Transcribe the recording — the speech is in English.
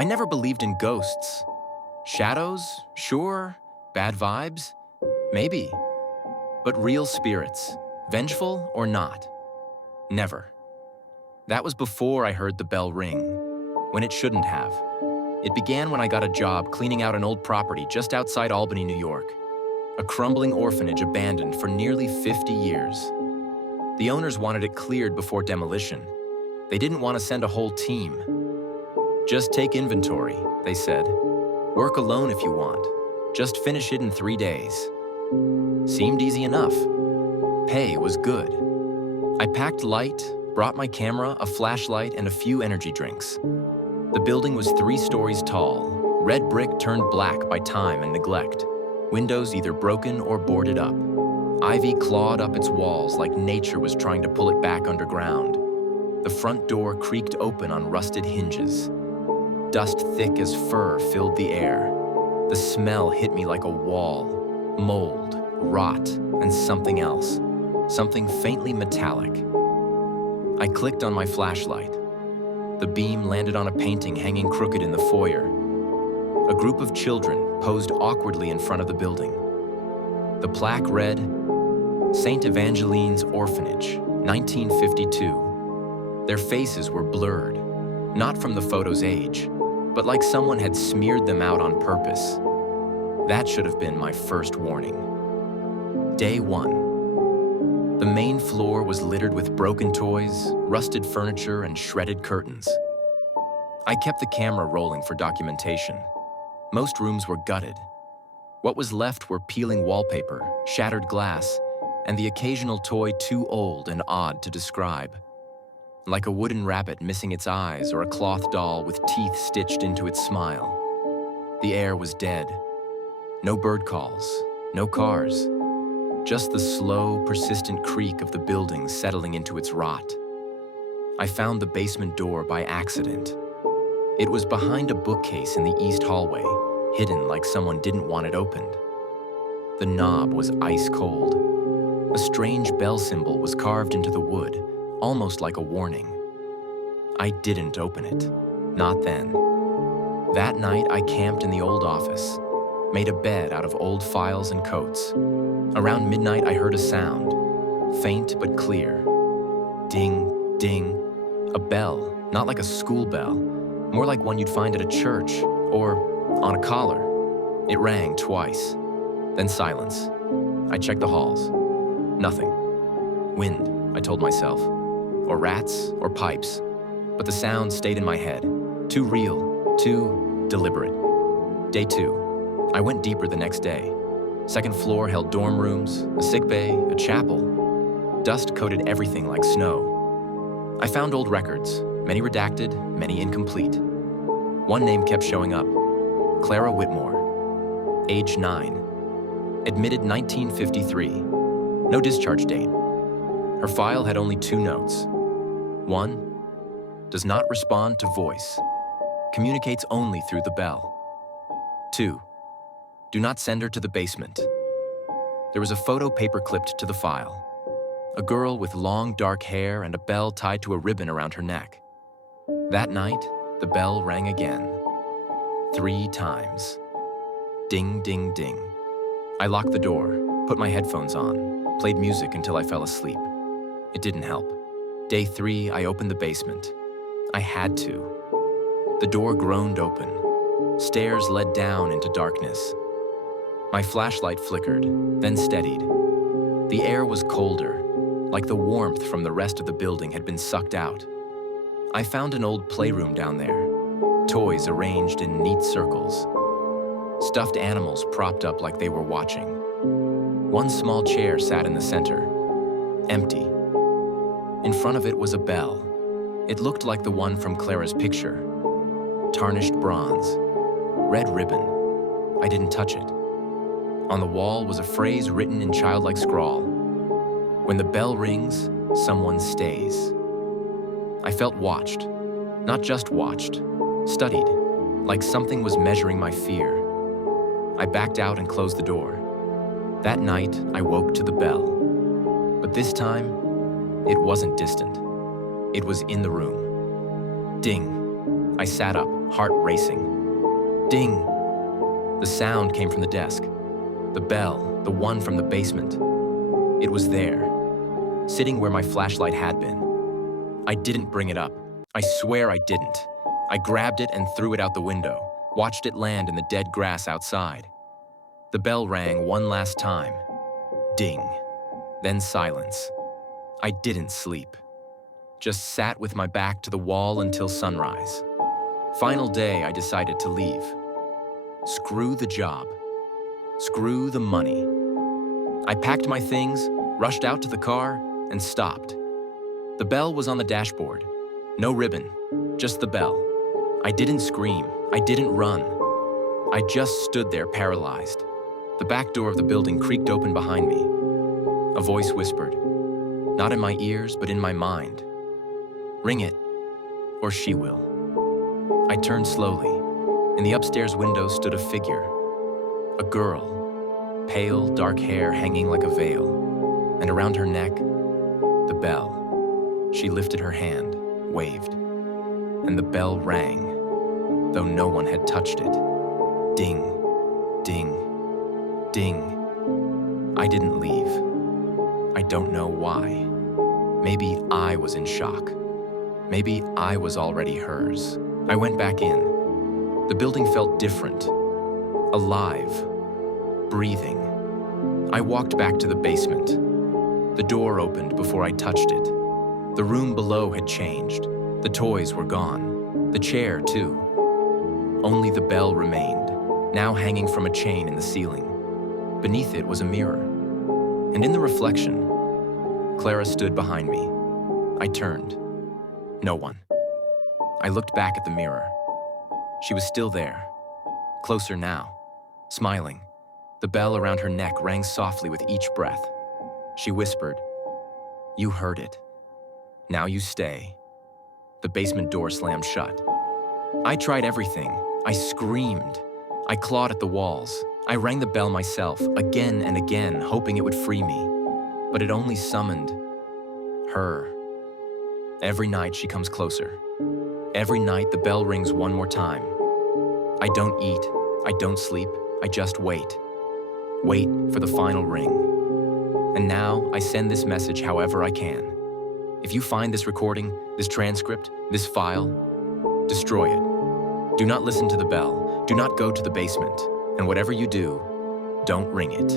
I never believed in ghosts. Shadows, sure. Bad vibes, maybe. But real spirits, vengeful or not, never. That was before I heard the bell ring, when it shouldn't have. It began when I got a job cleaning out an old property just outside Albany, New York. A crumbling orphanage abandoned for nearly 50 years. The owners wanted it cleared before demolition. They didn't want to send a whole team. Just take inventory, they said. Work alone if you want. Just finish it in 3 days. Seemed easy enough. Pay was good. I packed light, brought my camera, a flashlight, and a few energy drinks. The building was 3 stories tall, red brick turned black by time and neglect. Windows either broken or boarded up. Ivy clawed up its walls like nature was trying to pull it back underground. The front door creaked open on rusted hinges. Dust thick as fur filled the air. The smell hit me like a wall. Mold, rot, and something else. Something faintly metallic. I clicked on my flashlight. The beam landed on a painting hanging crooked in the foyer. A group of children posed awkwardly in front of the building. The plaque read, St. Evangeline's Orphanage, 1952. Their faces were blurred, not from the photo's age, but like someone had smeared them out on purpose. That should have been my first warning. Day 1. The main floor was littered with broken toys, rusted furniture, and shredded curtains. I kept the camera rolling for documentation. Most rooms were gutted. What was left were peeling wallpaper, shattered glass, and the occasional toy too old and odd to describe. Like a wooden rabbit missing its eyes or a cloth doll with teeth stitched into its smile. The air was dead. No bird calls, no cars. Just the slow, persistent creak of the building settling into its rot. I found the basement door by accident. It was behind a bookcase in the east hallway, hidden like someone didn't want it opened. The knob was ice cold. A strange bell symbol was carved into the wood, almost like a warning. I didn't open it. Not then. That night, I camped in the old office, made a bed out of old files and coats. Around midnight, I heard a sound, faint but clear. Ding, ding. A bell, not like a school bell, more like one you'd find at a church or on a collar. It rang twice, then silence. I checked the halls. Nothing. Wind, I told myself. Or rats, or pipes. But the sound stayed in my head. Too real, too deliberate. Day 2. I went deeper the next day. Second floor held dorm rooms, a sick bay, a chapel. Dust coated everything like snow. I found old records, many redacted, many incomplete. One name kept showing up. Clara Whitmore. Age 9. Admitted 1953. No discharge date. Her file had only 2 notes. 1. Does not respond to voice. Communicates only through the bell. 2. Do not send her to the basement. There was a photo paper-clipped to the file. A girl with long dark hair and a bell tied to a ribbon around her neck. That night, the bell rang again. 3 times. Ding, ding, ding. I locked the door, put my headphones on, played music until I fell asleep. It didn't help. Day 3, I opened the basement. I had to. The door groaned open. Stairs led down into darkness. My flashlight flickered, then steadied. The air was colder, like the warmth from the rest of the building had been sucked out. I found an old playroom down there, toys arranged in neat circles. Stuffed animals propped up like they were watching. One small chair sat in the center, empty. In front of it was a bell. It looked like the one from Clara's picture. Tarnished bronze, red ribbon. I didn't touch it. On the wall was a phrase written in childlike scrawl. When the bell rings, someone stays. I felt watched. Not just watched, studied, like something was measuring my fear. I backed out and closed the door. That night, I woke to the bell. But this time, it wasn't distant. It was in the room. Ding. I sat up, heart racing. Ding! The sound came from the desk. The bell, the one from the basement. It was there, sitting where my flashlight had been. I didn't bring it up. I swear I didn't. I grabbed it and threw it out the window, watched it land in the dead grass outside. The bell rang one last time. Ding. Then silence. I didn't sleep. Just sat with my back to the wall until sunrise. Final day, I decided to leave. Screw the job. Screw the money. I packed my things, rushed out to the car, and stopped. The bell was on the dashboard. No ribbon, just the bell. I didn't scream. I didn't run. I just stood there paralyzed. The back door of the building creaked open behind me. A voice whispered, not in my ears, but in my mind. Ring it, or she will. I turned slowly. In the upstairs window stood a figure. A girl, pale, dark hair hanging like a veil. And around her neck, the bell. She lifted her hand, waved. And the bell rang, though no one had touched it. Ding, ding, ding. I didn't leave. I don't know why. Maybe I was in shock. Maybe I was already hers. I went back in. The building felt different, alive, breathing. I walked back to the basement. The door opened before I touched it. The room below had changed. The toys were gone. The chair, too. Only the bell remained, now hanging from a chain in the ceiling. Beneath it was a mirror. And in the reflection, Clara stood behind me. I turned. No one. I looked back at the mirror. She was still there, closer now, smiling. The bell around her neck rang softly with each breath. She whispered, "You heard it. Now you stay." The basement door slammed shut. I tried everything. I screamed. I clawed at the walls. I rang the bell myself, again and again, hoping it would free me. But it only summoned her. Every night she comes closer. Every night the bell rings one more time. I don't eat, I don't sleep, I just wait. Wait for the final ring. And now I send this message however I can. If you find this recording, this transcript, this file, destroy it. Do not listen to the bell. Do not go to the basement. And whatever you do, don't ring it.